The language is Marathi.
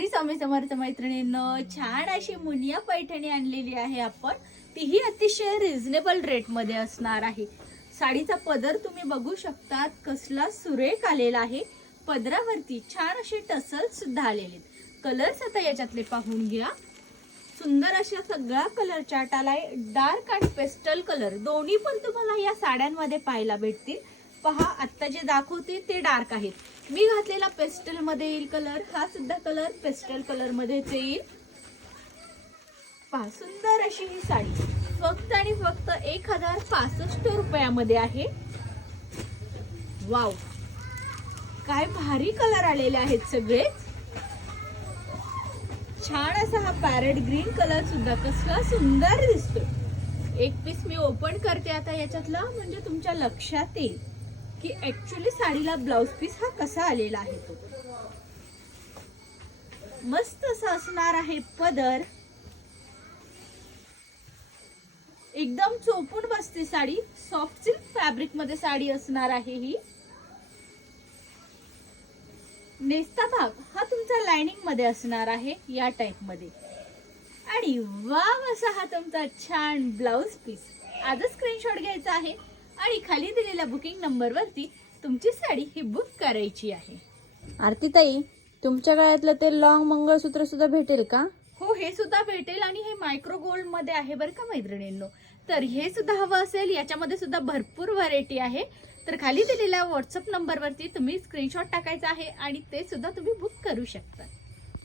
श्री स्वामी समर्थ मैत्रिणींनो, छान अशी मुनिया पैठणी आणलेली आहे आपण. तीही अतिशय रिझनेबल रेट मध्ये असणार आहे. साडीचा पदर तुम्ही बघू शकता कसला सुरेख आलेला आहे. पदरावरती छान असे टसल सुद्धा आलेले. कलर्स आता याच्यातले पाहून घ्या. सुंदर अशा सगळ्या कलर चार्ट आलाय. डार्क आणि पेस्टल कलर दोन्ही पण तुम्हाला या साड्यांमध्ये पाहायला भेटतील. पहा, आता जे दाखवते ते डार्क आहेत. मी घातलेला पेस्टल मध्ये येईल कलर, हा सुद्धा कलर पेस्टल कलर मध्येच येईल. पहा, सुंदर अशी ही साडी फक्त आणि फक्त 1065 रुपयामध्ये आहे. वाव, काय भारी कलर आलेले आहेत सगळे. छान असा हा पॅरेट ग्रीन कलर सुद्धा कसला सुंदर दिसतोय. एक पीस मी ओपन करते आता याच्यातला, म्हणजे तुमच्या लक्षात येईल की ऍक्च्युली साडीला ब्लाउज पीस हा कसा आलेला आहे. तो मस्त असा असणार आहे पदर. एकदम चोपून बसते साडी. सॉफ्ट सिल्क फॅब्रिक मध्ये साडी असणार आहे ही. नेस्ता भाग हा तुमचा लाइनिंग मध्ये असणार आहे या टाइप मध्ये. आणि वाव असा हा तुमचा छान ब्लाउज पीस. आजच स्क्रीनशॉट घ्यायचा आहे आणि खाली दिलेल्या बुकिंग नंबर वरती तुमची साडी ही बुक करायची आहे. आरती ताई, तुमच्या गळ्यातलं ते लॉंग मंगळसूत्र सुद्धा भेटेल का? हो, हे सुद्धा भेटेल आणि हे मायक्रो गोल्ड मध्ये आहे बरं का मैत्रिणींनो. तर हे सुद्धा हवं असेल, याच्यामध्ये सुद्धा भरपूर व्हरायटी आहे. तर खाली दिलेल्या व्हॉट्सअप नंबर वरती तुम्ही स्क्रीनशॉट टाकायचा आहे आणि ते सुद्धा तुम्ही बुक करू शकता.